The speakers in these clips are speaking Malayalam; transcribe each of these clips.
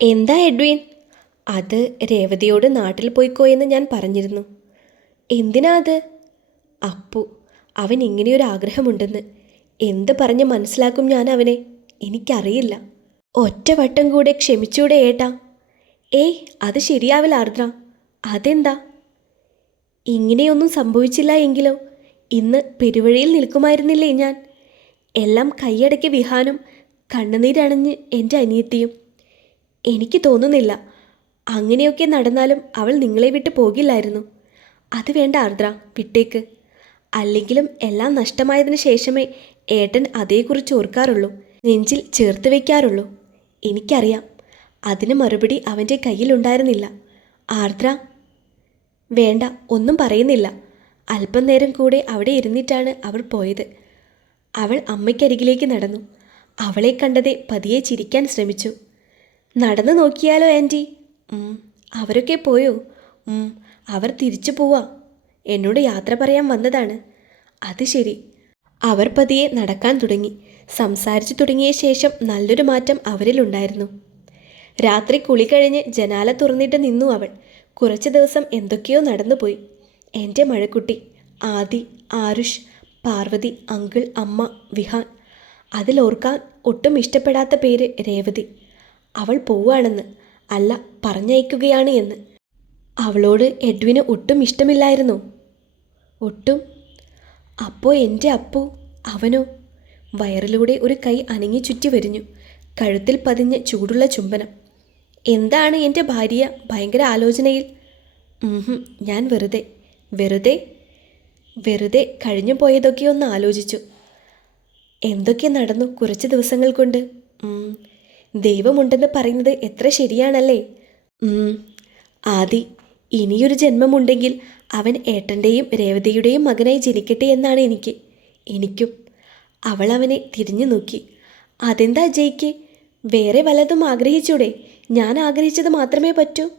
എന്താ എഡ്വിൻ? അത് രേവതിയോട് നാട്ടിൽ പോയിക്കോയെന്ന് ഞാൻ പറഞ്ഞിരുന്നു. എന്തിനാ അത്? അപ്പു അവൻ ഇങ്ങനെയൊരു ആഗ്രഹമുണ്ടെന്ന്. എന്ത് പറഞ്ഞ് മനസ്സിലാക്കും ഞാൻ അവനെ? എനിക്കറിയില്ല. ഒറ്റവട്ടം കൂടെ ക്ഷമിച്ചൂടെ ഏട്ടാ. ഏയ് അത് ശരിയാവില്ല ആർദ്ര. അതെന്താ? ഇങ്ങനെയൊന്നും സംഭവിച്ചില്ല എങ്കിലോ? ഇന്ന് പെരുവഴിയിൽ നിൽക്കുമായിരുന്നില്ലേ ഞാൻ? എല്ലാം കൈയടക്കി വിഹാനും കണ്ണുനീരണിഞ്ഞ് എന്റെ അനിയത്തിയും. എനിക്ക് തോന്നുന്നില്ല. അങ്ങനെയൊക്കെ നടന്നാലും അവൾ നിങ്ങളെ വിട്ട് പോകില്ലായിരുന്നു. അത് വേണ്ട ആർദ്ര വിട്ടേക്ക്. അല്ലെങ്കിലും എല്ലാം നഷ്ടമായതിനു ശേഷമേ ഏട്ടൻ അതേക്കുറിച്ച് ഓർക്കാറുള്ളൂ. നെഞ്ചിൽ ചേർത്ത് വയ്ക്കാറുള്ളൂ എനിക്കറിയാം. അതിന് മറുപടി അവന്റെ കയ്യിലുണ്ടായിരുന്നില്ല. ആർദ്ര? വേണ്ട ഒന്നും പറയുന്നില്ല. അല്പം നേരം കൂടെ അവിടെ ഇരുന്നിട്ടാണ് അവൾ പോയത്. അവൾ അമ്മയ്ക്കരികിലേക്ക് നടന്നു. അവളെ കണ്ടതേ പതിയെ ചിരിക്കാൻ ശ്രമിച്ചു. നടന്നു നോക്കിയാലോ ആന്റി അവരൊക്കെ പോയോ? അവർ തിരിച്ചു പോവാ. എന്നോട് യാത്ര പറയാൻ വന്നതാണ്. അത് ശരി. അവർ പതിയെ നടക്കാൻ തുടങ്ങി. സംസാരിച്ചു തുടങ്ങിയ ശേഷം നല്ലൊരു മാറ്റം അവരിലുണ്ടായിരുന്നു. രാത്രി കുളി കഴിഞ്ഞ് ജനാല തുറന്നിട്ട് നിന്നു അവൾ. കുറച്ച് ദിവസം എന്തൊക്കെയോ നടന്നുപോയി. എന്റെ മഴക്കുട്ടി ആദി ആരുഷ് പാർവതി അങ്കിൾ അമ്മ വിഹാൻ. അതിലോർക്കാൻ ഒട്ടും ഇഷ്ടപ്പെടാത്ത പേര് രേവതി. അവൾ പോവാണെന്ന്. അല്ല പറഞ്ഞയക്കുകയാണ് എന്ന്. അവളോട് എഡ്വിന് ഒട്ടും ഇഷ്ടമില്ലായിരുന്നു. ഒട്ടും? അപ്പോ എന്റെ അപ്പു? അവനോ? വയറിലൂടെ ഒരു കൈ അനങ്ങി ചുറ്റി വരിഞ്ഞു. കഴുത്തിൽ പതിഞ്ഞ ചൂടുള്ള ചുംബനം. എന്താണ് എന്റെ ഭാര്യ ഭയങ്കര ആലോചനയിൽ? ഞാൻ വെറുതെ. വെറുതെ? വെറുതെ കഴിഞ്ഞു പോയതൊക്കെ ഒന്ന് ആലോചിച്ചു. എന്തൊക്കെ നടന്നു കുറച്ച് ദിവസങ്ങൾ കൊണ്ട്? ദൈവമുണ്ടെന്ന് പറയുന്നത് എത്ര ശരിയാണല്ലേ? ആദി ഇനിയൊരു ജന്മമുണ്ടെങ്കിൽ അവൻ ഏട്ടന്റെയും രേവതിയുടെയും മകനായി ജനിക്കട്ടെ എന്നാണ് എനിക്ക്. എനിക്കും. അവൾ അവനെ തിരിഞ്ഞു നോക്കി. അതെന്താ ജയിക്ക്? വേറെ വല്ലതും ആഗ്രഹിച്ചൂടെ? ഞാൻ ആഗ്രഹിച്ചത് മാത്രമേ പറ്റൂ.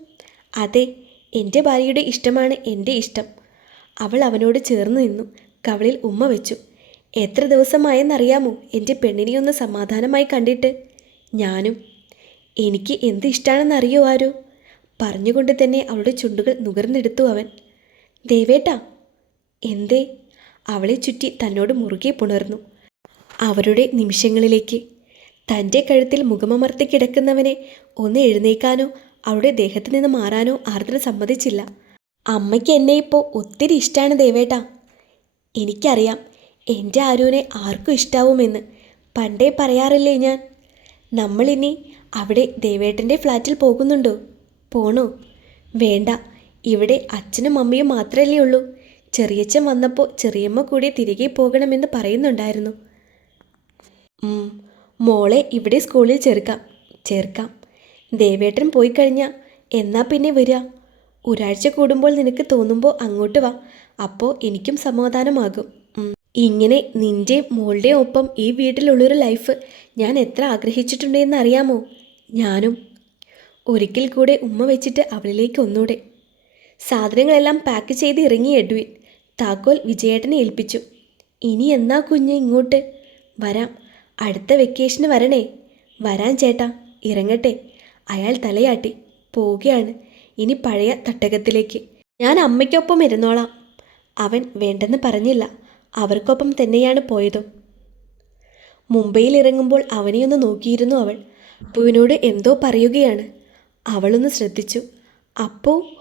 അതെ എന്റെ ഭാര്യയുടെ ഇഷ്ടമാണ് എന്റെ ഇഷ്ടം. അവൾ അവനോട് ചേർന്ന് നിന്നു. കവളിൽ ഉമ്മ വെച്ചു. എത്ര ദിവസമായെന്നറിയാമോ എന്റെ പെണ്ണിനെ ഒന്ന് സമാധാനമായി കണ്ടിട്ട്? ഞാനും. എനിക്ക് എന്ത് ഇഷ്ടമാണെന്നറിയോ ആരോ? പറഞ്ഞുകൊണ്ട് തന്നെ അവളുടെ ചുണ്ടുകൾ നുകർന്നെടുത്തു അവൻ. ദേവേട്ടാ. എന്തേ? അവളെ ചുറ്റി തന്നോട് മുറുകെ പുണർന്നു. അവരുടെ നിമിഷങ്ങളിലേക്ക്. തന്റെ കഴുത്തിൽ മുഖമമർത്തി കിടക്കുന്നവനെ ഒന്ന് എഴുന്നേക്കാനോ അവളുടെ ദേഹത്ത് നിന്ന് മാറാനോ ആർദ്ര സമ്മതിച്ചില്ല. അമ്മയ്ക്ക് എന്നെ ഇപ്പോൾ ഒത്തിരി ഇഷ്ടമാണ് ദേവേട്ടാ. എനിക്കറിയാം എന്റെ ആരുവിനെ ആർക്കും ഇഷ്ടാവുമെന്ന്. പണ്ടേ പറയാറില്ലേ ഞാൻ? നമ്മളിനി അവിടെ ദേവേട്ടന്റെ ഫ്ലാറ്റിൽ പോകുന്നുണ്ടോ? പോണോ? വേണ്ട ഇവിടെ അച്ഛനും അമ്മയും മാത്രമല്ലേ ഉള്ളൂ. ചെറിയച്ഛൻ വന്നപ്പോൾ ചെറിയമ്മ കൂടി തിരികെ പോകണമെന്ന് പറയുന്നുണ്ടായിരുന്നു. മോളെ ഇവിടെ സ്കൂളിൽ ചേർക്കാം ചേർക്കാം. ദേവേട്ടൻ പോയി കഴിഞ്ഞാൽ എന്നാ പിന്നെ വരിക? ഒരാഴ്ച കൂടുമ്പോൾ നിനക്ക് തോന്നുമ്പോൾ അങ്ങോട്ട് വാ അപ്പോൾ എനിക്കും സമാധാനമാകും. ഇങ്ങനെ നിന്റെ മോളുടെ ഒപ്പം ഈ വീട്ടിലുള്ളൊരു ലൈഫ് ഞാൻ എത്ര ആഗ്രഹിച്ചിട്ടുണ്ടെന്ന് അറിയാമോ? ഞാനും. ഒരിക്കൽ കൂടെ ഉമ്മ വെച്ചിട്ട് അവളിലേക്ക് ഒന്നൂടെ. സാധനങ്ങളെല്ലാം പാക്ക് ചെയ്ത് ഇറങ്ങി എഡ്വിൻ. താക്കോൽ വിജയേട്ടനെ ഏൽപ്പിച്ചു. ഇനി എന്നാ കുഞ്ഞ് ഇങ്ങോട്ട്? വരാം. അടുത്ത വെക്കേഷന് വരണേ. വരാൻ ചേട്ടാ. ഇറങ്ങട്ടെ. അയാൾ തലയാട്ടി. പോവുകയാണ്. ഇനി പഴയ തട്ടകത്തിലേക്ക്. ഞാൻ അമ്മയ്ക്കൊപ്പം ഇരുന്നോളാം. അവൻ വേണ്ടെന്ന് പറഞ്ഞില്ല. അവർക്കൊപ്പം തന്നെയാണ് പോയതും. മുംബൈയിൽ ഇറങ്ങുമ്പോൾ അവനെയൊന്ന് നോക്കിയിരുന്നു അവൾ. അപ്പുവിനോട് എന്തോ പറയുകയാണ്. അവളൊന്ന് ശ്രദ്ധിച്ചു. അപ്പോ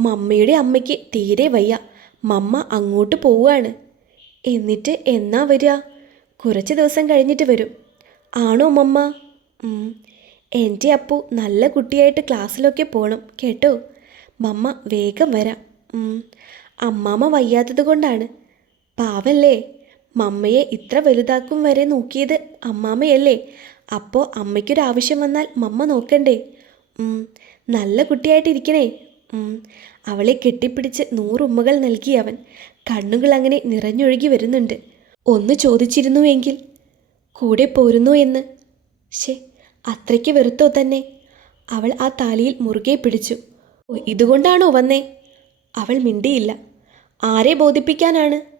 മമ്മയുടെ അമ്മയ്ക്ക് തീരെ വയ്യ. മമ്മ അങ്ങോട്ട് പോവുകയാണ്. എന്നിട്ട് എന്നാ വരിക? കുറച്ച് ദിവസം കഴിഞ്ഞിട്ട് വരും. ആണോ മമ്മ? എന്റെ അപ്പു നല്ല കുട്ടിയായിട്ട് ക്ലാസ്സിലൊക്കെ പോകണം കേട്ടോ? മമ്മ വേഗം വരാം. അമ്മാമ്മ വയ്യാത്തത് കൊണ്ടാണ്. പാവല്ലേ മമ്മയെ ഇത്ര വലുതാക്കും വരെ നോക്കിയത് അമ്മാമ്മയല്ലേ അപ്പോൾ അമ്മയ്ക്കൊരാവശ്യം വന്നാൽ മമ്മ നോക്കണ്ടേ. നല്ല കുട്ടിയായിട്ടിരിക്കണേ. അവളെ കെട്ടിപ്പിടിച്ച് നൂറുമ്മകൾ നൽകി അവൻ. കണ്ണുകൾ അങ്ങനെ നിറഞ്ഞൊഴുകി വരുന്നുണ്ട്. ഒന്ന് ചോദിച്ചിരുന്നു എങ്കിൽ കൂടെ പോരുന്നു എന്ന്. ശേ അത്രയ്ക്ക് വെറുത്തോ തന്നെ. അവൾ ആ താലിയിൽ മുറുകെ പിടിച്ചു. "ഓ, ഇതുകൊണ്ടാണോ വന്നേ? അവൾ മിണ്ടിയില്ല. ആരെ ബോധിപ്പിക്കാനാണ്?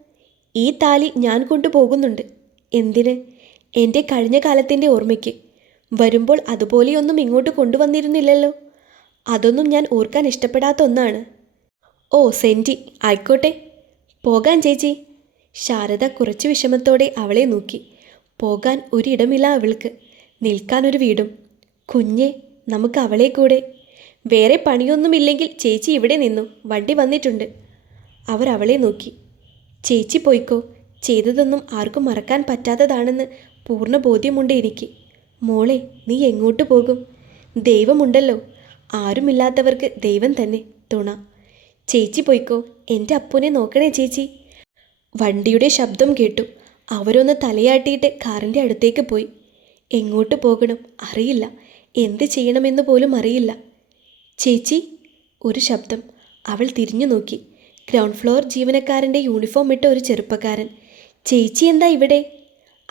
ഈ താലി ഞാൻ കൊണ്ടുപോകുന്നുണ്ട്. എന്തിന്? എന്റെ കഴിഞ്ഞ കാലത്തിന്റെ ഓർമ്മയ്ക്ക്. വരുമ്പോൾ അതുപോലെയൊന്നും ഇങ്ങോട്ട് കൊണ്ടുവന്നിരുന്നില്ലല്ലോ. അതൊന്നും ഞാൻ ഓർക്കാൻ ഇഷ്ടപ്പെടാത്ത ഒന്നാണ്. ഓ സെന്റി ആയിക്കോട്ടെ. പോകാൻ ചേച്ചി. ശാരദ കുറച്ച് വിഷമത്തോടെ അവളെ നോക്കി. പോകാൻ ഒരിടമില്ല അവൾക്ക്. നിൽക്കാൻ ഒരു വീടും. കുഞ്ഞെ നമുക്ക് അവളെ കൂടെ. വേറെ പണിയൊന്നുമില്ലെങ്കിൽ ചേച്ചി ഇവിടെ നിന്നു. വണ്ടി വന്നിട്ടുണ്ട്. അവർ അവളെ നോക്കി. ചേച്ചി പോയിക്കോ. ചെയ്തതൊന്നും ആർക്കും മറക്കാൻ പറ്റാത്തതാണെന്ന് പൂർണ ബോധ്യമുണ്ട് എനിക്ക്. മോളെ നീ എങ്ങോട്ട് പോകും? ദൈവമുണ്ടല്ലോ. ആരുമില്ലാത്തവർക്ക് ദൈവം തന്നെ തുണ. ചേച്ചി പോയിക്കോ. എന്റെ അപ്പൂനെ നോക്കണേ ചേച്ചി. വണ്ടിയുടെ ശബ്ദം കേട്ടു. അവരൊന്ന് തലയാട്ടിയിട്ട് കാറിന്റെ അടുത്തേക്ക് പോയി. എങ്ങോട്ട് പോകണം? അറിയില്ല. എന്ത് ചെയ്യണമെന്ന് പോലും അറിയില്ല. ചേച്ചി ഒരു ശബ്ദം. അവൾ തിരിഞ്ഞു നോക്കി. ഗ്രൗണ്ട് ഫ്ലോർ ജീവനക്കാരന്റെ യൂണിഫോം ഇട്ട ഒരു ചെറുപ്പക്കാരൻ. ചേച്ചി എന്താ ഇവിടെ?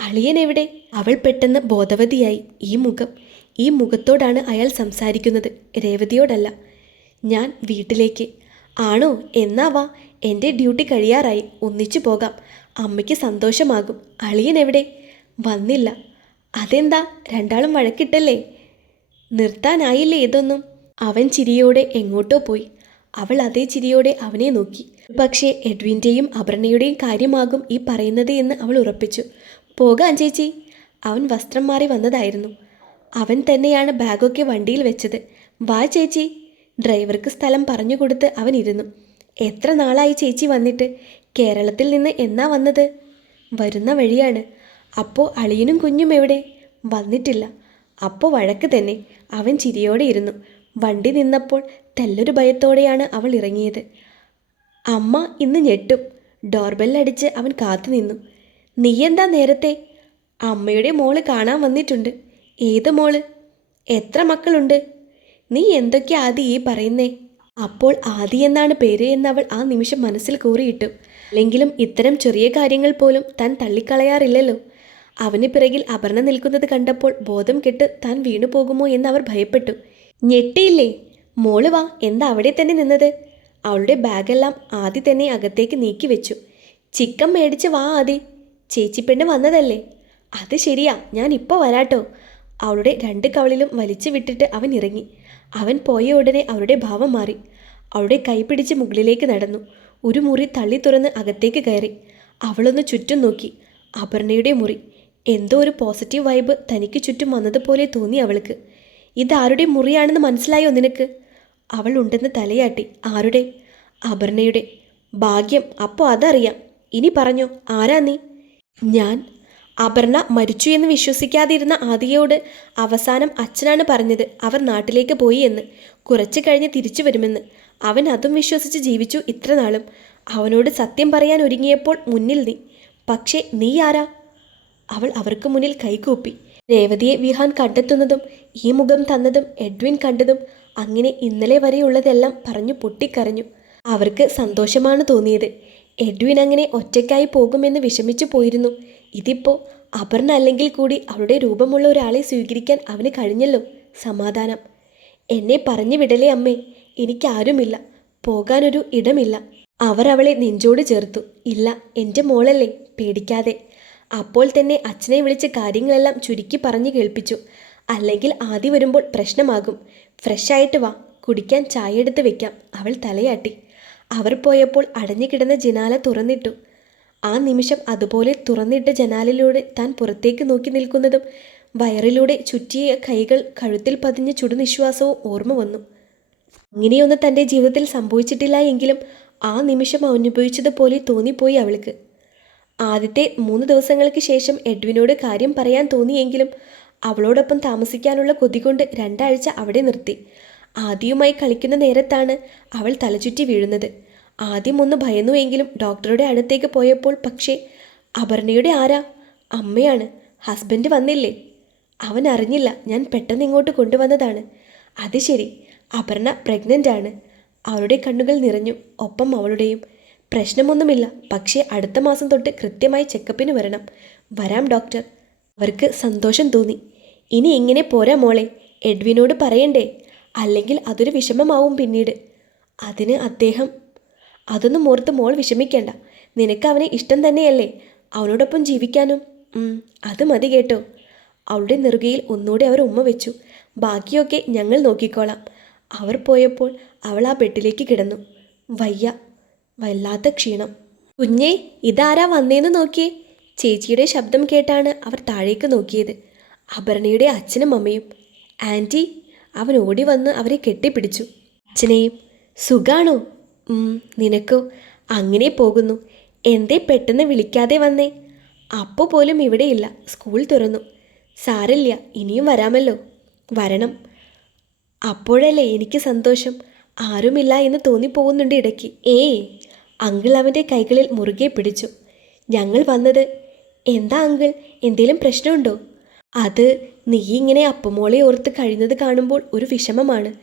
അളിയൻ എവിടെ? അവൾ പെട്ടെന്ന് ബോധവതിയായി. ഈ മുഖം ഈ മുഖത്തോടാണ് അയാൾ സംസാരിക്കുന്നത്. രേവതിയോടല്ല. ഞാൻ വീട്ടിലേക്ക്. ആണോ? എന്നാ വാ. എന്റെ ഡ്യൂട്ടി കഴിയാറായി. ഒന്നിച്ചു പോകാം. അമ്മയ്ക്ക് സന്തോഷമാകും. അളിയൻ എവിടെ? വന്നില്ല. അതെന്താ? രണ്ടാളും വഴക്കിട്ടല്ലേ? നിർത്താനായില്ലേ ഇതൊന്നും? അവൻ ചിരിയോടെ എങ്ങോട്ടോ പോയി. അവൾ അതേ ചിരിയോടെ അവനെ നോക്കി. പക്ഷേ എഡ്വിന്റെയും അപർണയുടെയും കാര്യമാകും ഈ പറയുന്നത് എന്ന് അവൾ ഉറപ്പിച്ചു. പോകാം ചേച്ചി. അവൻ വസ്ത്രം മാറി വന്നതായിരുന്നു. അവൻ തന്നെയാണ് ബാഗൊക്കെ വണ്ടിയിൽ വെച്ചത്. വാ ചേച്ചി. ഡ്രൈവർക്ക് സ്ഥലം പറഞ്ഞു കൊടുത്ത് അവൻ ഇരുന്നു. എത്ര നാളായി ചേച്ചി വന്നിട്ട്? കേരളത്തിൽ നിന്ന് എന്നാ വന്നത്? വരുന്ന വഴിയാണ്. അപ്പോൾ അളിയനും കുഞ്ഞും എവിടെ? വന്നിട്ടില്ല. അപ്പോൾ വഴക്ക് തന്നെ. അവൻ ചിരിയോടെ ഇരുന്നു. വണ്ടി നിന്നപ്പോൾ തെല്ലൊരു ഭയത്തോടെയാണ് അവൾ ഇറങ്ങിയത്. അമ്മ ഇന്ന് ഞെട്ടും. ഡോർബെല്ലടിച്ച് അവൻ കാത്തു നിന്നു. നീ എന്താ നേരത്തെ? അമ്മയുടെ മോൾ കാണാൻ വന്നിട്ടുണ്ട്. ഏത് മോൾ? എത്ര മക്കളുണ്ട്? നീ എന്തൊക്കെയാ ആദി ഈ പറയുന്നേ? അപ്പോൾ ആദി എന്നാണ് പേര് എന്നവൾ ആ നിമിഷം മനസ്സിൽ കൂറിയിട്ടു. അല്ലെങ്കിലും ഇത്തരം ചെറിയ കാര്യങ്ങൾ പോലും താൻ തള്ളിക്കളയാറില്ലല്ലോ. അവന് പിറകിൽ അപർണ നിൽക്കുന്നത് കണ്ടപ്പോൾ ബോധം കെട്ട് താൻ വീണു പോകുമോ എന്ന് അവർ ഭയപ്പെട്ടു. ഞെട്ടിയില്ലേ? മോൾ വാ എന്താ അവിടെ തന്നെ നിന്നത്? അവളുടെ ബാഗെല്ലാം ആദ്യ തന്നെ അകത്തേക്ക് നീക്കി വെച്ചു. ചിക്കൻ മേടിച്ച് വാ ആദി. ചേച്ചിപ്പെണ്ണ് വന്നതല്ലേ? അത് ശരിയാ ഞാൻ ഇപ്പോൾ വരാട്ടോ. അവളുടെ രണ്ട് കവളിലും വലിച്ചു വിട്ടിട്ട് അവൻ ഇറങ്ങി. അവൻ പോയ ഉടനെ അവളുടെ ഭാവം മാറി. അവളുടെ കൈ പിടിച്ച് മുകളിലേക്ക് നടന്നു. ഒരു മുറി തള്ളി തുറന്ന് അകത്തേക്ക് കയറി. അവളൊന്ന് ചുറ്റും നോക്കി. അപർണയുടെ മുറി. എന്തോ ഒരു പോസിറ്റീവ് വൈബ് തനിക്ക് ചുറ്റും വന്നതുപോലെ തോന്നി അവൾക്ക്. ഇതാരുടെ മുറിയാണെന്ന് മനസ്സിലായോ നിനക്ക്? അവൾ ഉണ്ടെന്ന് തലയാട്ടി. ആരുടെ? അപർണയുടെ. ഭാഗ്യം. അപ്പോൾ അതറിയാം. ഇനി പറഞ്ഞോ ആരാ നീ? ഞാൻ. അപർണ മരിച്ചു എന്ന് വിശ്വസിക്കാതിരുന്ന ആദിയോട് അവസാനം അച്ഛനാണ് പറഞ്ഞത്. അവർ നാട്ടിലേക്ക് പോയി എന്ന്. കുറച്ചു കഴിഞ്ഞ് തിരിച്ചു വരുമെന്ന്. അവൻ അതും വിശ്വസിച്ച് ജീവിച്ചു ഇത്ര നാളും. അവനോട് സത്യം പറയാൻ ഒരുങ്ങിയപ്പോൾ മുന്നിൽ നീ. പക്ഷേ നീ ആരാ? അവൾ അവർക്ക് മുന്നിൽ കൈകൂപ്പി. രേവതിയെ വിഹാൻ കണ്ടെത്തുന്നതും ഈ മുഖം തന്നതും എഡ്വിൻ കണ്ടതും അങ്ങനെ ഇന്നലെ വരെയുള്ളതെല്ലാം പറഞ്ഞു പൊട്ടിക്കരഞ്ഞു. അവർക്ക് സന്തോഷമാണ് തോന്നിയത്. എഡ്വിൻ അങ്ങനെ ഒറ്റയ്ക്കായി പോകുമെന്ന് വിഷമിച്ചു പോയിരുന്നു. ഇതിപ്പോ അപർണ അല്ലെങ്കിൽ കൂടി അവളുടെ രൂപമുള്ള ഒരാളെ സ്വീകരിക്കാൻ അവന് കഴിഞ്ഞല്ലോ. സമാധാനം. എന്നെ പറഞ്ഞു വിടലേ അമ്മേ? എനിക്കാരുമില്ല. പോകാനൊരു ഇടമില്ല. അവർ അവളെ നെഞ്ചോട് ചേർത്തു. ഇല്ല എന്റെ മോളല്ലേ. പേടിക്കാതെ. അപ്പോൾ തന്നെ അച്ഛനെ വിളിച്ച് കാര്യങ്ങളെല്ലാം ചുരുക്കി പറഞ്ഞു കേൾപ്പിച്ചു. അല്ലെങ്കിൽ ആദ്യം വരുമ്പോൾ പ്രശ്നമാകും. ഫ്രഷായിട്ട് വാ കുടിക്കാൻ ചായ എടുത്ത് വെക്കാം അവൾ തലയാട്ടി. അവർ പോയപ്പോൾ അടഞ്ഞു കിടന്ന ജനാല തുറന്നിട്ടു. ആ നിമിഷം അതുപോലെ തുറന്നിട്ട ജനാലിലൂടെ താൻ പുറത്തേക്ക് നോക്കി നിൽക്കുന്നതും വയറിലൂടെ ചുറ്റിയ കൈകൾ കഴുത്തിൽ പതിഞ്ഞ ചുടുനിശ്വാസവും ഓർമ്മ വന്നു. ഇങ്ങനെയൊന്നും തന്റെ ജീവിതത്തിൽ സംഭവിച്ചിട്ടില്ല എങ്കിലും ആ നിമിഷം അനുഭവിച്ചതുപോലെ തോന്നിപ്പോയി അവൾക്ക്. ആദ്യത്തെ മൂന്ന് ദിവസങ്ങൾക്ക് ശേഷം എഡ്വിനോട് കാര്യം പറയാൻ തോന്നിയെങ്കിലും അവളോടൊപ്പം താമസിക്കാനുള്ള കൊതി കൊണ്ട് രണ്ടാഴ്ച അവിടെ നിർത്തി. ആദ്യവുമായി കളിക്കുന്ന നേരത്താണ് അവൾ തലചുറ്റി വീഴുന്നത്. ആദ്യം ഒന്ന് ഭയന്നുവെങ്കിലും ഡോക്ടറുടെ അടുത്തേക്ക് പോയപ്പോൾ പക്ഷേ അപർണയുടെ ആരാ? അമ്മയാണ്. ഹസ്ബൻഡ് വന്നില്ലേ? അവൻ അറിഞ്ഞില്ല ഞാൻ പെട്ടെന്ന് ഇങ്ങോട്ട് കൊണ്ടുവന്നതാണ്. അത് ശരി അപർണ പ്രഗ്നന്റ് ആണ്. അവളുടെ കണ്ണുകൾ നിറഞ്ഞു ഒപ്പം അവളുടെയും. പ്രശ്നമൊന്നുമില്ല. പക്ഷേ അടുത്ത മാസം തൊട്ട് കൃത്യമായി ചെക്കപ്പിന് വരണം. വരാം ഡോക്ടർ. അവർക്ക് സന്തോഷം തോന്നി. ഇനി ഇങ്ങനെ പോരാ മോളെ. എഡ്വിനോട് പറയണ്ടേ? അല്ലെങ്കിൽ അതൊരു വിഷമമാവും പിന്നീട്. അതിന് അദ്ദേഹം അതൊന്നും ഓർത്ത് മോൾ വിഷമിക്കേണ്ട. നിനക്ക് അവനെ ഇഷ്ടം തന്നെയല്ലേ? അവനോടൊപ്പം ജീവിക്കാനും. അത് മതി കേട്ടോ. അവളുടെ നെറുകയിൽ ഒന്നുകൂടെ അവർ ഉമ്മ വെച്ചു. ബാക്കിയൊക്കെ ഞങ്ങൾ നോക്കിക്കോളാം. അവർ പോയപ്പോൾ അവൾ ആ ബെഡിലേക്ക് കിടന്നു. വയ്യ വല്ലാത്ത ക്ഷീണം. കുഞ്ഞേ ഇതാരാ വന്നേന്ന് നോക്കിയേ? ചേച്ചിയുടെ ശബ്ദം കേട്ടാണ് അവർ താഴേക്ക് നോക്കിയത്. അപർണയുടെ അച്ഛനും അമ്മയും. ആന്റി അവൻ ഓടി വന്ന് അവരെ കെട്ടിപ്പിടിച്ചു. അച്ഛനെയും സുഖാണോ? നിനക്കോ? അങ്ങനെ പോകുന്നു. എന്തേ പെട്ടെന്ന് വിളിക്കാതെ വന്നേ? അപ്പോൾ പോലും ഇവിടെയില്ല സ്കൂൾ തുറന്നു. സാരില്ല ഇനിയും വരാമല്ലോ. വരണം. അപ്പോഴല്ലേ എനിക്ക് സന്തോഷം. ആരുമില്ല എന്ന് തോന്നിപ്പോകുന്നുണ്ട് ഇടയ്ക്ക്. ഏയ് അങ്കിൾ അവന്റെ കൈകളിൽ മുറുകെ പിടിച്ചു. ഞങ്ങൾ വന്നത് എന്താ അങ്കിൾ എന്തേലും പ്രശ്നമുണ്ടോ? അത് നീ ഇങ്ങനെ അപ്പമോളെ ഓർത്ത് കഴിയുന്നത് കാണുമ്പോൾ ഒരു വിഷമമാണ്.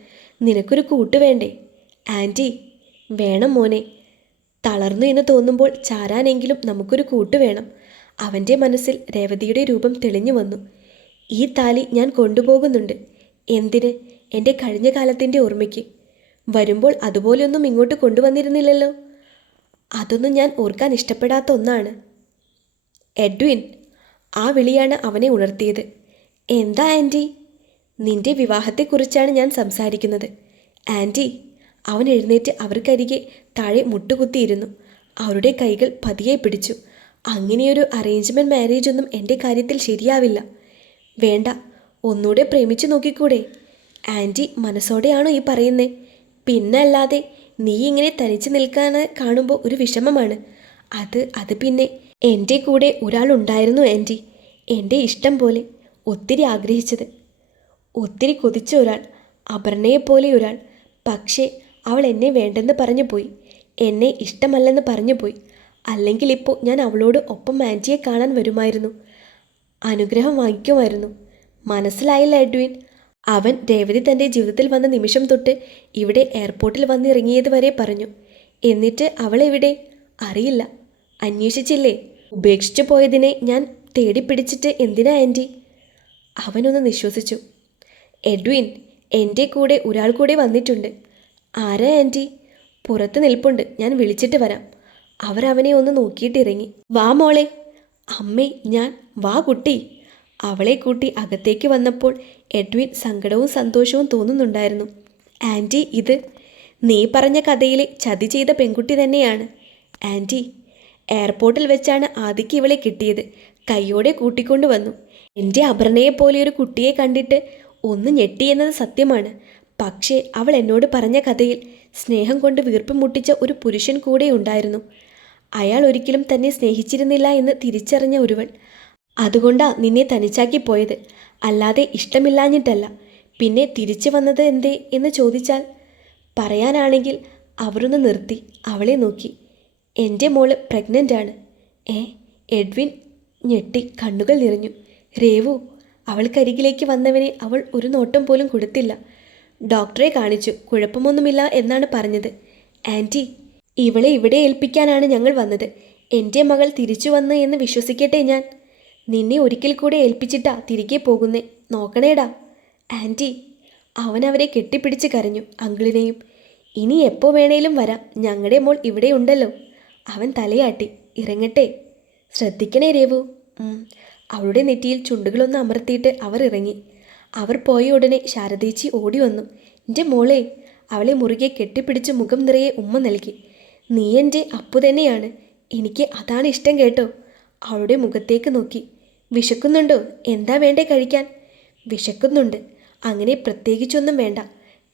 നിനക്കൊരു കൂട്ട് വേണ്ടേ? ആന്റി വേണം മോനെ. തളർന്നു എന്ന് തോന്നുമ്പോൾ ചാരാനെങ്കിലും നമുക്കൊരു കൂട്ട് വേണം. അവന്റെ മനസ്സിൽ രേവതിയുടെ രൂപം തെളിഞ്ഞു വന്നു. ഈ താലി ഞാൻ കൊണ്ടുപോകുന്നുണ്ട്. എന്തിന്? എന്റെ കഴിഞ്ഞ കാലത്തിന്റെ ഓർമ്മയ്ക്ക്. വരുമ്പോൾ അതുപോലെയൊന്നും ഇങ്ങോട്ട് കൊണ്ടുവന്നിരുന്നില്ലല്ലോ. അതൊന്നും ഞാൻ ഓർക്കാൻ ഇഷ്ടപ്പെടാത്ത ഒന്നാണ്. എഡ്വിൻ ആ വിളിയാണ് അവനെ ഉണർത്തിയത്. എന്താ ആന്റി നിന്റെ വിവാഹത്തെക്കുറിച്ചാണ് ഞാൻ സംസാരിക്കുന്നത്. ആന്റി അവൻ എഴുന്നേറ്റ് അവർക്കരികെ താഴെ മുട്ടുകുത്തിയിരുന്നു. അവരുടെ കൈകൾ പതിയെ പിടിച്ചു. അങ്ങനെയൊരു അറേഞ്ച്മെന്റ് മാരേജ് ഒന്നും എന്റെ കാര്യത്തിൽ ശരിയാവില്ല. വേണ്ട ഒന്നുകൂടെ പ്രേമിച്ചു നോക്കിക്കൂടെ? ആന്റി മനസ്സോടെയാണോ ഈ പറയുന്നത് പിന്നല്ലാതെ നീ ഇങ്ങനെ തനിച്ച് നിൽക്കാൻ കാണുമ്പോൾ ഒരു വിഷമമാണ്. അത് അത് പിന്നെ. എന്റെ കൂടെ ഒരാളുണ്ടായിരുന്നു ആന്റി. എന്റെ ഇഷ്ടം പോലെ ഒത്തിരി ആഗ്രഹിച്ചത്. ഒത്തിരി കൊതിച്ച ഒരാൾ അപർണയെപ്പോലെ ഒരാൾ. പക്ഷേ അവൾ എന്നെ വേണ്ടെന്ന് പറഞ്ഞു പോയി. എന്നെ ഇഷ്ടമല്ലെന്ന് പറഞ്ഞു പോയി. അല്ലെങ്കിൽ ഇപ്പോൾ ഞാൻ അവളോട് ഒപ്പം ആന്റിയെ കാണാൻ വരുമായിരുന്നു. അനുഗ്രഹം വാങ്ങിക്കുമായിരുന്നു. മനസ്സിലായില്ല എഡ്വിൻ. അവൻ രേവതി തന്റെ ജീവിതത്തിൽ വന്ന നിമിഷം തൊട്ട് ഇവിടെ എയർപോർട്ടിൽ വന്നിറങ്ങിയത് വരെ പറഞ്ഞു. എന്നിട്ട് അവളെവിടെ അറിയില്ല. അന്വേഷിച്ചില്ലേ? ഉപേക്ഷിച്ചു പോയതിനെ ഞാൻ തേടി പിടിച്ചിട്ട് എന്തിനാ ആന്റി അവനൊന്ന് നിശ്വസിച്ചു. എഡ്വിൻ എന്റെ കൂടെ ഒരാൾ കൂടെ വന്നിട്ടുണ്ട്. ആരാ ആന്റി പുറത്ത് നിൽപ്പുണ്ട്. ഞാൻ വിളിച്ചിട്ട് വരാം. അവരവനെ ഒന്ന് നോക്കിയിട്ടിറങ്ങി. വാ മോളെ. അമ്മേ ഞാൻ. വാ കുട്ടി. അവളെ കൂട്ടി അകത്തേക്ക് വന്നപ്പോൾ എഡ്വിൻ സങ്കടവും സന്തോഷവും തോന്നുന്നുണ്ടായിരുന്നു. ആന്റി ഇത് നീ പറഞ്ഞ കഥയിലെ ചതി ചെയ്ത പെൺകുട്ടി തന്നെയാണ്. ആന്റി എയർപോർട്ടിൽ വെച്ചാണ് ആദിക്ക് ഇവളെ കിട്ടിയത്. കൈയോടെ കൂട്ടിക്കൊണ്ടു വന്നു. എന്റെ അപർണയെ പോലെ ഒരു കുട്ടിയെ കണ്ടിട്ട് ഒന്ന് ഞെട്ടിയെന്നത് സത്യമാണ്. പക്ഷേ അവൾ എന്നോട് പറഞ്ഞ കഥയിൽ സ്നേഹം കൊണ്ട് വീർപ്പ് മുട്ടിച്ച ഒരു പുരുഷൻ കൂടെ ഉണ്ടായിരുന്നു. അയാൾ ഒരിക്കലും തന്നെ സ്നേഹിച്ചിരുന്നില്ല എന്ന് തിരിച്ചറിഞ്ഞ ഒരുവൻ അതുകൊണ്ടാ നിന്നെ തനിച്ചാക്കി പോയത്. അല്ലാതെ ഇഷ്ടമില്ലാഞ്ഞിട്ടല്ല. പിന്നെ തിരിച്ചു വന്നത് എന്തേ എന്ന് ചോദിച്ചാൽ പറയാനാണെങ്കിൽ അവരൊന്ന് നിർത്തി അവളെ നോക്കി. എന്റെ മോൾ പ്രഗ്നന്റ് ആണ്. ഏ എഡ്വിൻ ഞെട്ടി കണ്ണുകൾ നിറഞ്ഞു. രേവു അവൾക്കരികിലേക്ക് വന്നവനെ അവൾ ഒരു നോട്ടം പോലും കൊടുത്തില്ല. ഡോക്ടറെ കാണിച്ചു കുഴപ്പമൊന്നുമില്ല എന്നാണ് പറഞ്ഞത്. ആന്റി ഇവളെ ഇവിടെ ഏൽപ്പിക്കാനാണ് ഞങ്ങൾ വന്നത്. എന്റെ മകൾ തിരിച്ചു വന്ന് എന്ന് വിശ്വസിക്കട്ടെ ഞാൻ? നിന്നെ ഒരിക്കൽ കൂടെ ഏൽപ്പിച്ചിട്ടാ തിരികെ പോകുന്നേ. നോക്കണേടാ. ആന്റി അവൻ അവരെ കെട്ടിപ്പിടിച്ച് കരഞ്ഞു അങ്കിളിനെയും. ഇനി എപ്പോൾ വേണേലും വരാം. ഞങ്ങളുടെ മോൾ ഇവിടെ ഉണ്ടല്ലോ. അവൻ തലയാട്ടി. ഇറങ്ങട്ടെ. ശ്രദ്ധിക്കണേ രേവു. അവളുടെ നെറ്റിയിൽ ചുണ്ടുകളൊന്ന് അമർത്തിയിട്ട് അവർ ഇറങ്ങി. അവർ പോയ ഉടനെ ശാരദേച്ചി ഓടി വന്നു. എന്റെ മോളെ അവളെ മുറുകെ കെട്ടിപ്പിടിച്ച് മുഖം നിറയെ ഉമ്മ നൽകി. നീ എന്റെ അപ്പു തന്നെയാണ്. എനിക്ക് അതാണ് ഇഷ്ടം കേട്ടോ. അവളുടെ മുഖത്തേക്ക് നോക്കി. വിശക്കുന്നുണ്ടോ? എന്താ വേണ്ടേ കഴിക്കാൻ? വിശക്കുന്നുണ്ട്. അങ്ങനെ പ്രത്യേകിച്ചൊന്നും വേണ്ട.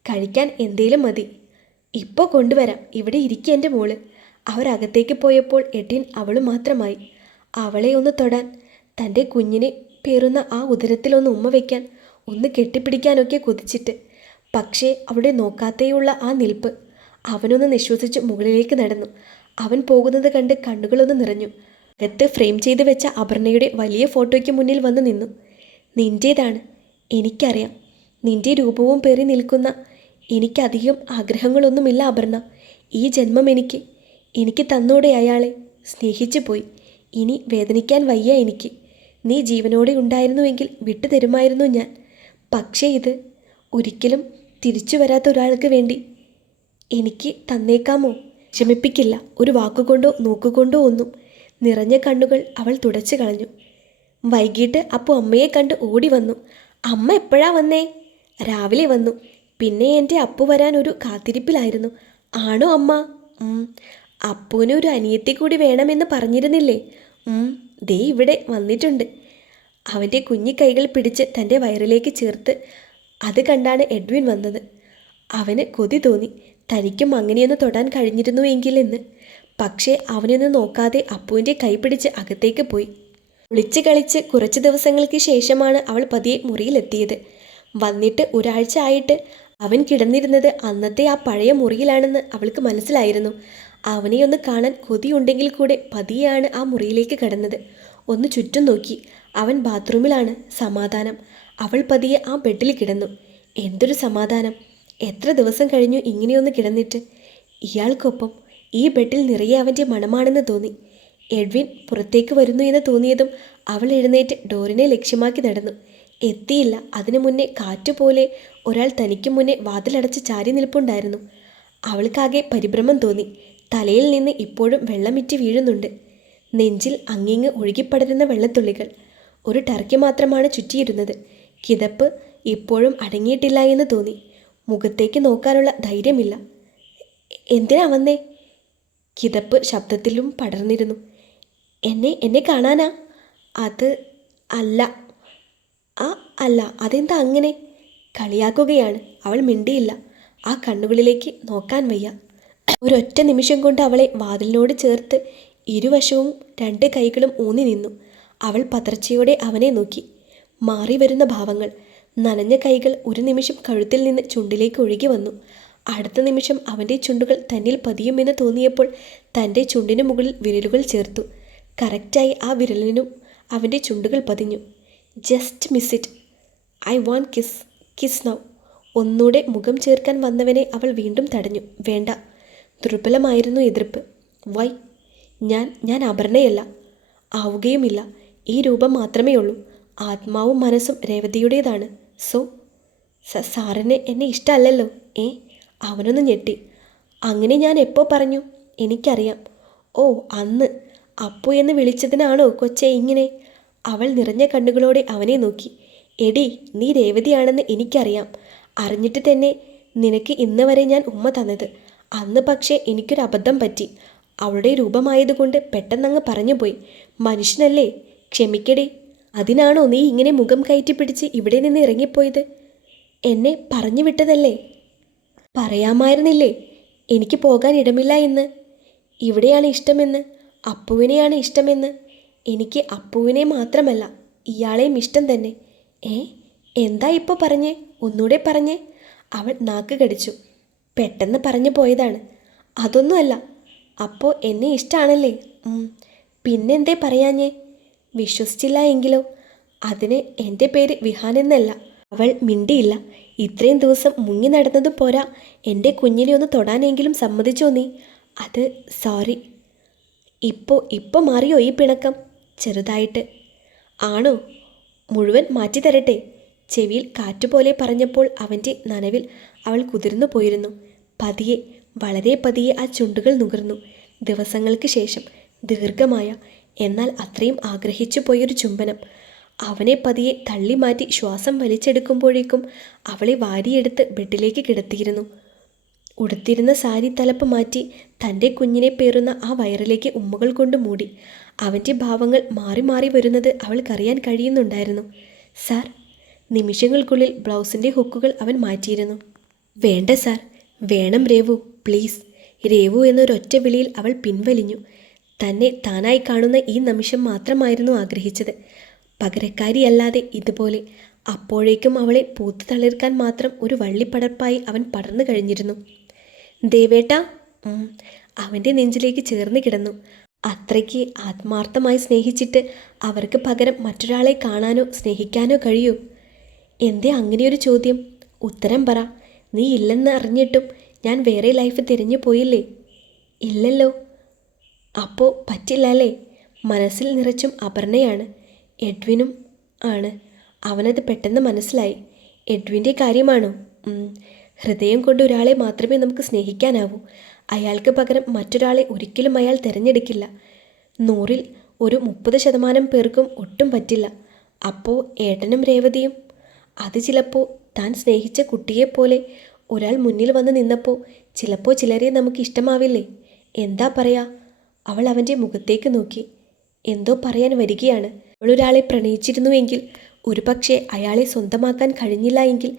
കഴിക്കാൻ എന്തേലും മതി. ഇപ്പോൾ കൊണ്ടുവരാം. ഇവിടെ ഇരിക്കുക എന്റെ മോൾ. അവരകത്തേക്ക് പോയപ്പോൾ എട്ടിൻ അവൾ മാത്രമായി. അവളെ ഒന്ന് തൊടാൻ തന്റെ കുഞ്ഞിനെ പേറുന്ന ആ ഉദരത്തിലൊന്ന് ഉമ്മ വയ്ക്കാൻ ഒന്ന് കെട്ടിപ്പിടിക്കാനൊക്കെ കൊതിച്ചിട്ട്. പക്ഷേ അവിടെ നോക്കാത്തേയുള്ള ആ നിൽപ്പ്. അവനൊന്ന് നിശ്വസിച്ച് മുകളിലേക്ക് നടന്നു. അവൻ പോകുന്നത് കണ്ട് കണ്ണുകളൊന്ന് നിറഞ്ഞു. അകത്ത് ഫ്രെയിം ചെയ്ത് വെച്ച അപർണയുടെ വലിയ ഫോട്ടോയ്ക്ക് മുന്നിൽ വന്ന് നിന്നു. നിന്റേതാണ് എനിക്കറിയാം. നിന്റെ രൂപവും പേറി നിൽക്കുന്ന എനിക്കധികം ആഗ്രഹങ്ങളൊന്നുമില്ല അപർണ. ഈ ജന്മം എനിക്ക് എനിക്ക് തന്നോടെ അയാളെ. സ്നേഹിച്ചു പോയി. ഇനി വേദനിക്കാൻ വയ്യ എനിക്ക്. നീ ജീവനോടെ ഉണ്ടായിരുന്നുവെങ്കിൽ വിട്ടുതരുമായിരുന്നു ഞാൻ. പക്ഷേ ഇത് ഒരിക്കലും തിരിച്ചു വരാത്ത ഒരാൾക്ക് വേണ്ടി എനിക്ക് തന്നേക്കാമോ? ക്ഷമിപ്പിക്കില്ല. ഒരു വാക്കുകൊണ്ടോ നോക്കുകൊണ്ടോ ഒന്നും നിറഞ്ഞ കണ്ണുകൾ അവൾ തുടച്ചു കളഞ്ഞു. വൈകിട്ട് അപ്പു അമ്മയെ കണ്ട് ഓടി വന്നു. അമ്മ എപ്പോഴാ വന്നേ? രാവിലെ വന്നു. പിന്നെ എന്റെ അപ്പു വരാൻ ഒരു കാത്തിരിപ്പിലായിരുന്നു. ആണോ അമ്മ. അപ്പുവിന് ഒരു അനിയത്തി കൂടി വേണമെന്ന് പറഞ്ഞിരുന്നില്ലേ? ദേ ഇവിടെ വന്നിട്ടുണ്ട്. അവന്റെ കുഞ്ഞിക്കൈകൾ പിടിച്ച് തന്റെ വയറിലേക്ക് ചേർത്ത് അത് കണ്ടാണ് എഡ്വിൻ വന്നത്. അവന് കൊതി തോന്നി. തനിക്കും അങ്ങനെയൊന്ന് തൊടാൻ കഴിഞ്ഞിരുന്നു എങ്കിലെന്ന്. പക്ഷേ അവനൊന്ന് നോക്കാതെ അപ്പുവിന്റെ കൈപിടിച്ച് അകത്തേക്ക് പോയി. ഒളിച്ച് കളിച്ച് കുറച്ച് ദിവസങ്ങൾക്ക് ശേഷമാണ് അവൾ പതിയെ മുറിയിലെത്തിയത്. വന്നിട്ട് ഒരാഴ്ച ആയിട്ട് അവൻ കിടന്നിരുന്നത് അന്നത്തെ ആ പഴയ മുറിയിലാണെന്ന് അവൾക്ക് മനസ്സിലായിരുന്നു. അവനെ ഒന്ന് കാണാൻ കൊതിയുണ്ടെങ്കിൽ കൂടെ പതിയാണ് ആ മുറിയിലേക്ക് കടന്നത്. ഒന്ന് ചുറ്റും നോക്കി. അവൻ ബാത്റൂമിലാണ്. സമാധാനം. അവൾ പതിയെ ആ ബെഡിൽ കിടന്നു. എന്തൊരു സമാധാനം. എത്ര ദിവസം കഴിഞ്ഞു ഇങ്ങനെയൊന്ന് കിടന്നിട്ട്? ഇയാൾക്കൊപ്പം ഈ ബെഡിൽ നിറയെ അവന്റെ മണമാണെന്ന് തോന്നി. എഡ്വിൻ പുറത്തേക്ക് വരുന്നു എന്ന് തോന്നിയതും അവൾ എഴുന്നേറ്റ് ഡോറിനെ ലക്ഷ്യമാക്കി നടന്നു. എത്തിയില്ല. അതിനു മുന്നേ കാറ്റുപോലെ ഒരാൾ തനിക്ക് മുന്നേ വാതിലടച്ച് ചാരി നിൽപ്പുണ്ടായിരുന്നു. അവൾക്കാകെ പരിഭ്രമം തോന്നി. തലയിൽ നിന്ന് ഇപ്പോഴും വെള്ളമിറ്റ് വീഴുന്നുണ്ട്. നെഞ്ചിൽ അങ്ങിങ്ങ് ഒഴുകിപ്പടരുന്ന വെള്ളത്തുള്ളികൾ. ഒരു ടർക്കി മാത്രമാണ് ചുറ്റിയിരുന്നത്. കിതപ്പ് ഇപ്പോഴും അടങ്ങിയിട്ടില്ല എന്ന് തോന്നി. മുഖത്തേക്ക് നോക്കാനുള്ള ധൈര്യമില്ല. എന്തിനാ വന്നേ? കിതപ്പ് ശബ്ദത്തിലും പടർന്നിരുന്നു. എന്നെ എന്നെ കാണാനാ? അത് അല്ല. ആ അല്ല. അതെന്താ അങ്ങനെ? കളിയാക്കുകയാണ്. അവൾ മിണ്ടിയില്ല. ആ കണ്ണുകളിലേക്ക് നോക്കാൻ വയ്യ. ഒരൊറ്റ നിമിഷം കൊണ്ട് അവളെ വാതിലിനോട് ചേർത്ത് ഇരുവശവും രണ്ട് കൈകളും ഊന്നി നിന്നു. അവൾ പതർച്ചയോടെ അവനെ നോക്കി. മാറി വരുന്ന ഭാവങ്ങൾ. നനഞ്ഞ കൈകൾ ഒരു നിമിഷം കഴുത്തിൽ നിന്ന് ചുണ്ടിലേക്ക് ഒഴുകി വന്നു. അടുത്ത നിമിഷം അവന്റെ ചുണ്ടുകൾ തന്നിൽ പതിയുമെന്ന് തോന്നിയപ്പോൾ തന്റെ ചുണ്ടിന് മുകളിൽ വിരലുകൾ ചേർത്തു. കറക്റ്റായി ആ വിരലിനും അവന്റെ ചുണ്ടുകൾ പതിഞ്ഞു. Just miss it. I want kiss kiss now. ഒന്നൂടെ മുഖം ചേർക്കാൻ വന്നവനെ അവൾ വീണ്ടും തടഞ്ഞു. വേണ്ട. ദുർബലമായിരുന്നു എതിർപ്പ്. വൈ ഞാൻ ഞാൻ അപർണയല്ല. ആവുകയുമില്ല. ഈ രൂപം മാത്രമേ ഉള്ളൂ. ആത്മാവും മനസ്സും രേവതിയുടേതാണ്. സോ സാറിന് എന്നെ ഇഷ്ടമല്ലല്ലോ ഏ? അവനൊന്ന് ഞെട്ടി. അങ്ങനെ ഞാൻ എപ്പോൾ പറഞ്ഞു? എനിക്കറിയാം. ഓ അന്ന്. അപ്പു എന്ന് വിളിച്ചതിനാണോ കൊച്ചെ ഇങ്ങനെ? അവൾ നിറഞ്ഞ കണ്ണുകളോടെ അവനെ നോക്കി. എടി നീ രേവതിയാണെന്ന് എനിക്കറിയാം. അറിഞ്ഞിട്ട് തന്നെ നിനക്ക് ഇന്ന് വരെ ഞാൻ ഉമ്മ തന്നത്. അന്ന് പക്ഷേ എനിക്കൊരു അബദ്ധം പറ്റി. അവളുടെ രൂപമായതുകൊണ്ട് പെട്ടെന്നങ്ങ് പറഞ്ഞുപോയി. മനുഷ്യനല്ലേ? ക്ഷമിക്കടി. അതിനാണോ നീ ഇങ്ങനെ മുഖം കയറ്റി പിടിച്ച് ഇവിടെ നിന്ന് ഇറങ്ങിപ്പോയത്? എന്നെ പറഞ്ഞു വിട്ടതല്ലേ? പറയാമായിരുന്നില്ലേ? എനിക്ക് പോകാൻ ഇടമില്ല എന്ന് ഇവിടെയാണ് ഇഷ്ടമെന്ന് അപ്പുവിനെയാണ് ഇഷ്ടമെന്ന്. എനിക്ക് അപ്പുവിനെ മാത്രമല്ല ഇയാളെയും ഇഷ്ടം തന്നെ. ഏ എന്താ ഇപ്പോൾ പറഞ്ഞേ? ഒന്നുകൂടെ പറഞ്ഞേ. അവൾ നാക്ക് കടിച്ചു. പെട്ടെന്ന് പറഞ്ഞു പോയതാണ്. അതൊന്നുമല്ല അപ്പോൾ എന്നെ ഇഷ്ടമാണല്ലേ പിന്നെന്തേ പറയാഞ്ഞേ? വിശ്വസിച്ചില്ല എങ്കിലോ? അതിന് എന്റെ പേര് വിഹാൻ എന്നല്ല. അവൾ മിണ്ടിയില്ല. ഇത്രയും ദിവസം മുങ്ങി നടന്നതും പോരാ. എന്റെ കുഞ്ഞിനെ ഒന്ന് തൊടാനെങ്കിലും സമ്മതിച്ചോ നീ? അത് സോറി ഇപ്പോൾ ഇപ്പോൾ മാറിയോ ഈ പിണക്കം? ചെറുതായിട്ട്. ആണോ? മുഴുവൻ മാറ്റി തരട്ടെ. ചെവിയിൽ കാറ്റുപോലെ പറഞ്ഞപ്പോൾ അവന്റെ നനവിൽ അവൾ കുതിർന്നു പോയിരുന്നു. പതിയെ വളരെ പതിയെ ആ ചുണ്ടുകൾ നുകർന്നു. ദിവസങ്ങൾക്ക് ശേഷം ദീർഘമായ എന്നാൽ അത്രയും ആഗ്രഹിച്ചു പോയൊരു ചുംബനം. അവനെ പതിയെ തള്ളി മാറ്റി ശ്വാസം വലിച്ചെടുക്കുമ്പോഴേക്കും അവളെ വാരിയെടുത്ത് ബെഡിലേക്ക് കിടത്തിയിരുന്നു. ഉടുത്തിരുന്ന സാരി തലപ്പ് മാറ്റി തന്റെ കുഞ്ഞിനെ പേറുന്ന ആ വയറിലേക്ക് ഉമ്മകൾ കൊണ്ട് മൂടി. അവന്റെ ഭാവങ്ങൾ മാറി മാറി വരുന്നത് അവൾക്കറിയാൻ കഴിയുന്നുണ്ടായിരുന്നു. സാർ നിമിഷങ്ങൾക്കുള്ളിൽ ബ്ലൗസിന്റെ ഹുക്കുകൾ അവൻ മാറ്റിയിരുന്നു. വേണ്ട സാർ വേണം രേവു പ്ലീസ്. രേവു എന്നൊരൊറ്റ വിളിയിൽ അവൾ പിൻവലിഞ്ഞു. തന്നെ താനായി കാണുന്ന ഈ നിമിഷം മാത്രമായിരുന്നു ആഗ്രഹിച്ചത്. പകരക്കാരിയല്ലാതെ ഇതുപോലെ അപ്പോഴേക്കും അവളെ പൂത്തു തളിർക്കാൻ മാത്രം ഒരു വള്ളിപ്പടർപ്പായി അവൻ പടർന്നു കഴിഞ്ഞിരുന്നു. ദേവേട്ട അവന്റെ നെഞ്ചിലേക്ക് ചേർന്ന് കിടന്നു. അത്രയ്ക്ക് ആത്മാർത്ഥമായി സ്നേഹിച്ചിട്ട് അവർക്ക് പകരം മറ്റൊരാളെ കാണാനോ സ്നേഹിക്കാനോ കഴിയൂ. എന്തേ അങ്ങനെയൊരു ചോദ്യം? ഉത്തരം പറ. നീ ഇല്ലെന്ന് അറിഞ്ഞിട്ടും ഞാൻ വേറെ ലൈഫ് തിരിഞ്ഞു പോയില്ലേ? ഇല്ലല്ലോ. അപ്പോൾ പറ്റില്ല അല്ലേ? മനസ്സിൽ നിറച്ചും അപർണയാണ്. എഡ്വിനും ആണ്. അവനത് പെട്ടെന്ന് മനസ്സിലായി. എഡ്വിന്റെ കാര്യമാണോ? ഹൃദയം കൊണ്ട് ഒരാളെ മാത്രമേ നമുക്ക് സ്നേഹിക്കാനാവൂ. അയാൾക്ക് പകരം മറ്റൊരാളെ ഒരിക്കലും അയാൾ തിരഞ്ഞെടുക്കില്ല. നൂറിൽ ഒരു മുപ്പത് ശതമാനം പേർക്കും ഒട്ടും പറ്റില്ല. അപ്പോൾ ഏട്ടനും രേവതിയും? അത് ചിലപ്പോൾ താൻ സ്നേഹിച്ച കുട്ടിയെപ്പോലെ ഒരാൾ മുന്നിൽ വന്ന് നിന്നപ്പോൾ ചിലപ്പോൾ ചിലരെ നമുക്ക് ഇഷ്ടമാവില്ലേ? എന്താ പറയാ? അവൾ അവന്റെ മുഖത്തേക്ക് നോക്കി. എന്തോ പറയാൻ വരികയാണ്. അവൾ പ്രണയിച്ചിരുന്നുവെങ്കിൽ ഒരുപക്ഷെ അയാളെ സ്വന്തമാക്കാൻ കഴിഞ്ഞില്ല എങ്കിൽ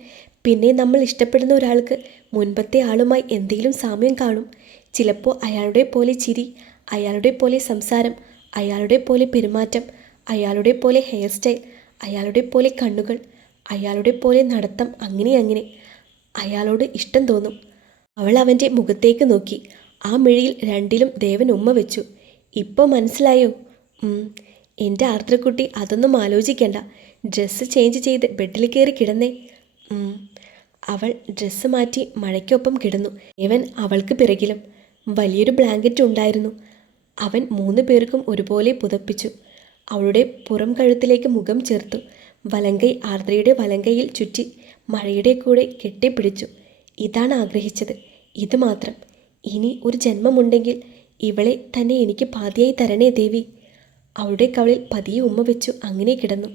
പിന്നെ നമ്മൾ ഇഷ്ടപ്പെടുന്ന ഒരാൾക്ക് മുൻപത്തെ ആളുമായി എന്തെങ്കിലും സാമ്യം കാണും. ചിലപ്പോൾ അയാളുടെ പോലെ ചിരി അയാളുടെ പോലെ സംസാരം അയാളുടെ പോലെ പെരുമാറ്റം അയാളുടെ പോലെ ഹെയർ സ്റ്റൈൽ അയാളുടെ പോലെ കണ്ണുകൾ അയാളുടെ പോലെ നടത്തം അങ്ങനെ അങ്ങനെ. അയാളോട് ഇഷ്ടം തോന്നും. അവൾ അവന്റെ മുഖത്തേക്ക് നോക്കി. ആ മിഴിയിൽ രണ്ടിലും ദേവൻ ഉമ്മ വെച്ചു. ഇപ്പോൾ മനസ്സിലായോ? എന്റെ ആർദ്രക്കുട്ടി അതൊന്നും ആലോചിക്കണ്ട. ഡ്രസ്സ് ചേഞ്ച് ചെയ്ത് ബെഡിൽ കയറി കിടന്നേ. അവൾ ഡ്രസ്സ് മാറ്റി മഴയ്ക്കൊപ്പം കിടന്നു. ഇവൻ അവൾക്ക് പിറകിലും വലിയൊരു ബ്ലാങ്കറ്റ് ഉണ്ടായിരുന്നു. അവൻ മൂന്ന് പേർക്കും ഒരുപോലെ പുതപ്പിച്ചു. അവളുടെ പുറം കഴുത്തിലേക്ക് മുഖം ചേർത്തു വലങ്കൈ ആർദ്രയുടെ വലങ്കയിൽ ചുറ്റി മഴയുടെ കൂടെ കെട്ടിപ്പിടിച്ചു. ഇതാണ് ആഗ്രഹിച്ചത്. ഇത് മാത്രം. ഇനി ഒരു ജന്മമുണ്ടെങ്കിൽ ഇവളെ തന്നെ എനിക്ക് പാതിയായി തരണേ ദേവി. അവളുടെ കവളിൽ പതിയെ ഉമ്മ വെച്ചു അങ്ങനെ കിടന്നു.